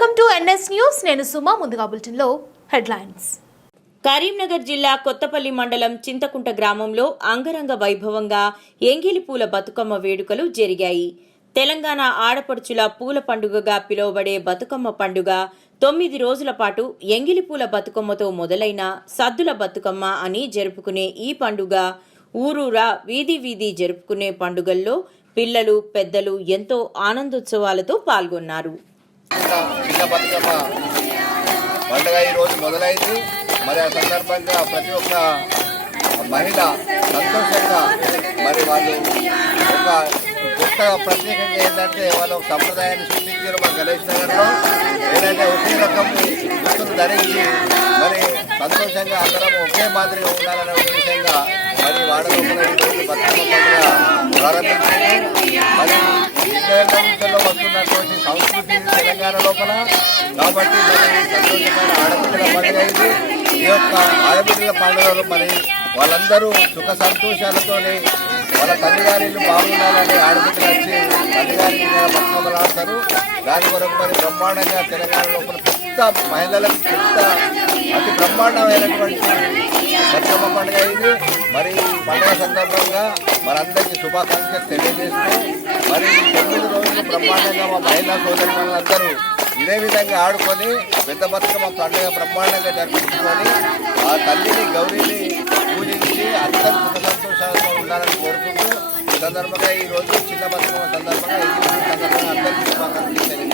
Welcome to NS news. నేను సుమా ముందుగా బులెటిన్లో హెడ్లైన్స్. కరీంనగర్ జిల్లా కొత్తపల్లి మండలం చింతకుంట గ్రామంలో అంగరంగ వైభవంగా ఎంగిలి పూల బతుకమ్మ వేడుకలు జరిగాయి. తెలంగాణ ఆడపడుచుల పూల పండుగగా పిలువబడే బతుకమ్మ పండుగ తొమ్మిది రోజుల పాటు ఎంగిలి పూల బతుకమ్మతో మొదలైన సద్దుల బతుకమ్మ అని జరుపుకునే ఈ పండుగ ఊరూరా వీధి వీధి జరుపుకునే పండుగల్లో పిల్లలు పెద్దలు ఎంతో ఆనందోత్సవాలతో పాల్గొన్నారు. చిన్న బతుకమ్మ పండుగ ఈరోజు మొదలైంది. మరి ఆ సందర్భంగా ప్రతి ఒక్క మహిళ సంతోషంగా మరి వాళ్ళు ఒక కొత్త ప్రత్యేకంగా ఏంటంటే వాళ్ళు సంప్రదాయాన్ని సృష్టించారు మా గణేష్ నగర్లో. ఏంటంటే ఒకే రకం దుస్తులు ధరించి మరి సంతోషంగా అందరం ఒకే మాదిరిగా ఉండాలనే ఉద్దేశంగా మరి వాడలో ఈరోజు బతుకమ్మ పండుగ ప్రారంభించింది. మరి ఇతర విషయంలో వస్తున్నటువంటి సంస్కృతి తెలంగాణ లోపల కాబట్టి మరి ఆడపిల్లల పండుగ ఇది ఈ యొక్క ఆడపిల్లల పండుగలు మరి వాళ్ళందరూ సుఖ సంతోషాలతోనే వాళ్ళ తల్లిగారిలు బాగుండాలని ఆడపిల్లలు వచ్చి తల్లిగారి బతుకమ్మలు ఆడతారు దాని కొరకు మరి బ్రహ్మాండంగా తెలంగాణ లోపల పెద్ద మహిళలకు పెద్ద అతి బ్రహ్మాండమైనటువంటి బతుకమ్మ పండుగ ఇది మరి పండుగ సందర్భంగా మనందరికీ శుభాకాంక్షలు తెలియజేస్తూ మరి బ్రహ్మాండంగా మా మహిళా సోదరి మనందరూ ఇదే విధంగా ఆడుకొని పెద్ద బతుకమ్మ పండుగ బ్రహ్మాండంగా జరిపించుకొని ఆ తల్లిని గౌరీని పూజించి అందరూ సుఖ సంతోషాలతో ఉండాలని కోరుకుంటూ ఈ సందర్భంగా ఈ రోజు చిన్న బతుకమ్మ సందర్భంగా ఈ సందర్భంగా అందరికీ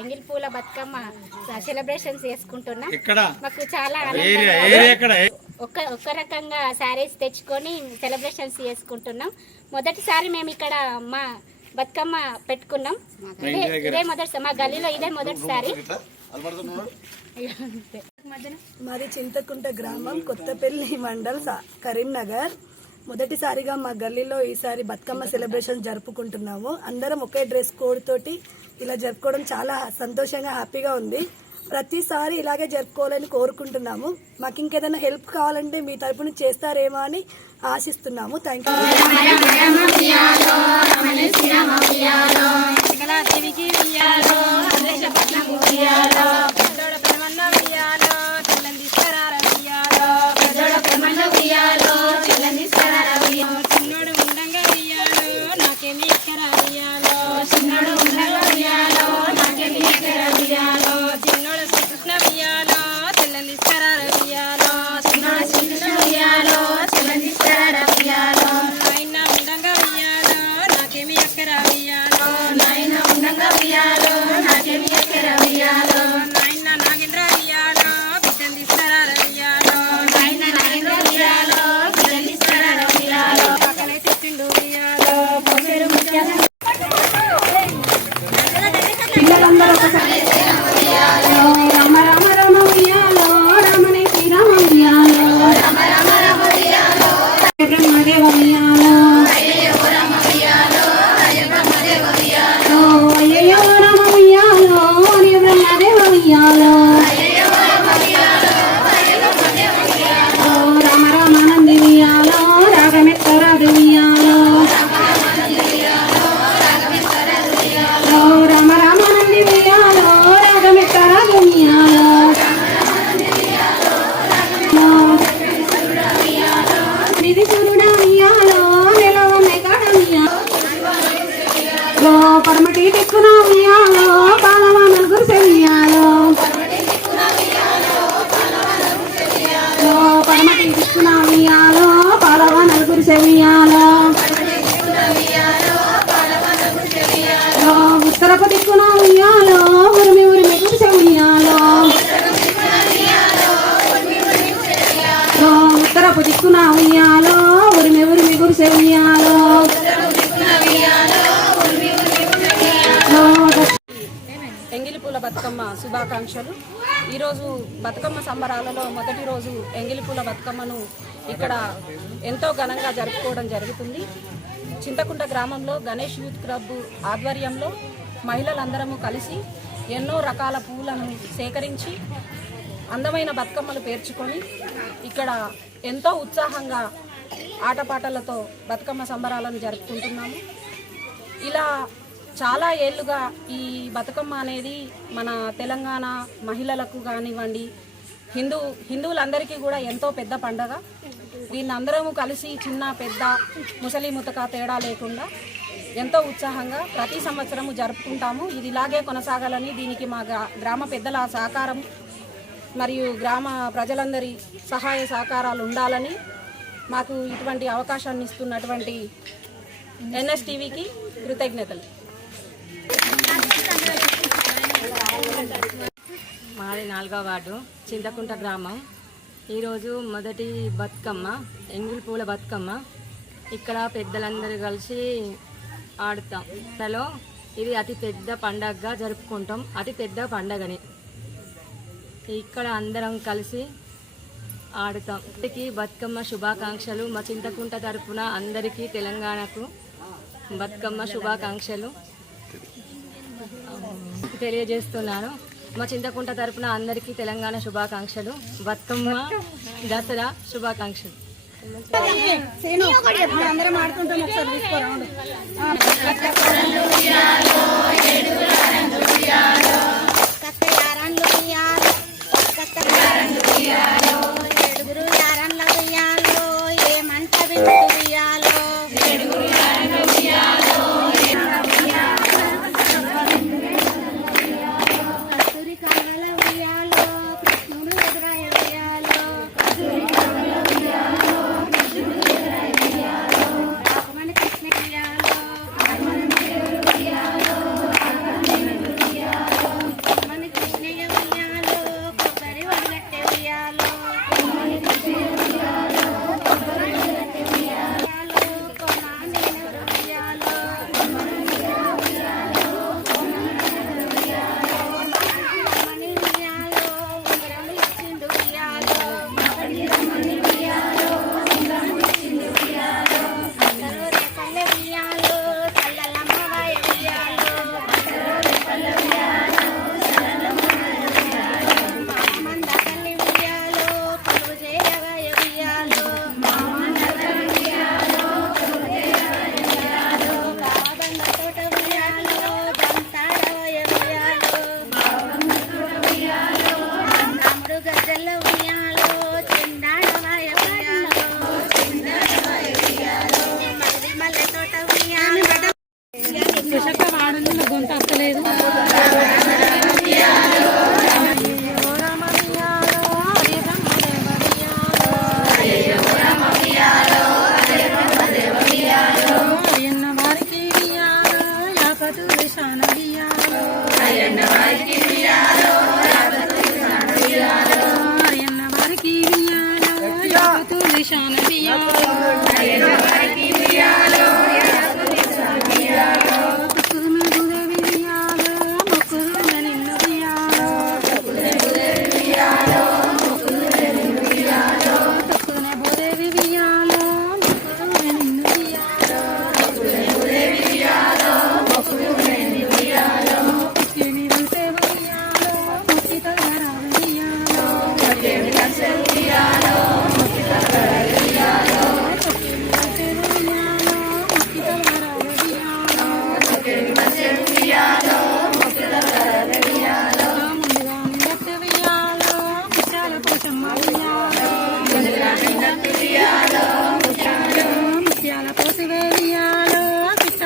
ఎంగిల్ పూల బతుకమ్మ సెలబ్రేషన్స్ చేసుకుంటున్నాం. ఇక్కడ మాకు చాలా ఒక్క ఒక్క రకంగా శారీస్ తెచ్చుకొని సెలబ్రేషన్స్ చేసుకుంటున్నాం. మొదటిసారి మేము ఇక్కడ మా బతుకమ్మ పెట్టుకున్నాం. ఇదే మొదటి మా గల్లీలో ఇదే మొదటిసారి. మాది చింతకుంట గ్రామం కొత్తపల్లి మండల్ కరీంనగర్. మొదటిసారిగా మా గల్లీలో ఈసారి బతుకమ్మ సెలబ్రేషన్ జరుపుకుంటున్నాము. అందరం ఒకే డ్రెస్ కోడ్ తోటి ఇలా జరుపుకోవడం చాలా సంతోషంగా హ్యాపీగా ఉంది. ప్రతిసారి ఇలాగే జరుపుకోవాలని కోరుకుంటున్నాము. మాకు ఇంకేదైనా హెల్ప్ కావాలంటే మీ తరపున చేస్తారేమో అని ఆశిస్తున్నాము. థ్యాంక్ యూ పడమటి దిక్కున ఉయ్యాలో శుభాకాంక్షలు. ఈరోజు బతుకమ్మ సంబరాలలో మొదటి రోజు ఎంగిలిపూల బతుకమ్మను ఇక్కడ ఎంతో ఘనంగా జరుపుకోవడం జరుగుతుంది. చింతకుంట గ్రామంలో గణేష్ యూత్ క్లబ్ ఆధ్వర్యంలో మహిళలందరము కలిసి ఎన్నో రకాల పూలను సేకరించి అందమైన బతుకమ్మలు పేర్చుకొని ఇక్కడ ఎంతో ఉత్సాహంగా ఆటపాటలతో బతుకమ్మ సంబరాలను జరుపుకుంటున్నాము. ఇలా చాలా ఏళ్ళుగా ఈ బతుకమ్మ అనేది మన తెలంగాణ మహిళలకు కానివ్వండి హిందూ హిందువులందరికీ కూడా ఎంతో పెద్ద పండగ. దీన్ని అందరము కలిసి చిన్న పెద్ద ముసలి ముతక తేడా లేకుండా ఎంతో ఉత్సాహంగా ప్రతి సంవత్సరము జరుపుకుంటాము. ఇది ఇలాగే కొనసాగాలని దీనికి మా గ్రా- గ్రామ పెద్దల సహకారం మరియు గ్రామ ప్రజలందరి సహాయ సహకారాలు ఉండాలని మాకు ఇటువంటి అవకాశాన్ని ఇస్తున్నటువంటి ఎన్ఎస్టీవీకి కృతజ్ఞతలు. మాది నాలుగో వార్డు చింతకుంట గ్రామం. ఈరోజు మొదటి బతుకమ్మ ఎంగిల్ పూల బతుకమ్మ. ఇక్కడ పెద్దలందరూ కలిసి ఆడతాం. అందులో ఇది అతి పెద్ద పండగగా జరుపుకుంటాం. అతి పెద్ద పండగని. ఇక్కడ అందరం కలిసి ఆడతాం. ఇక్కడికి బతుకమ్మ శుభాకాంక్షలు మా చింతకుంట తరపున అందరికీ తెలంగాణకు బతుకమ్మ శుభాకాంక్షలు. తెలియజేస్తున్నాను మా చింతకుంట తరపున అందరికీ తెలంగాణ శుభాకాంక్షలు. బతుకమ్మ దసరా శుభాకాంక్షలు.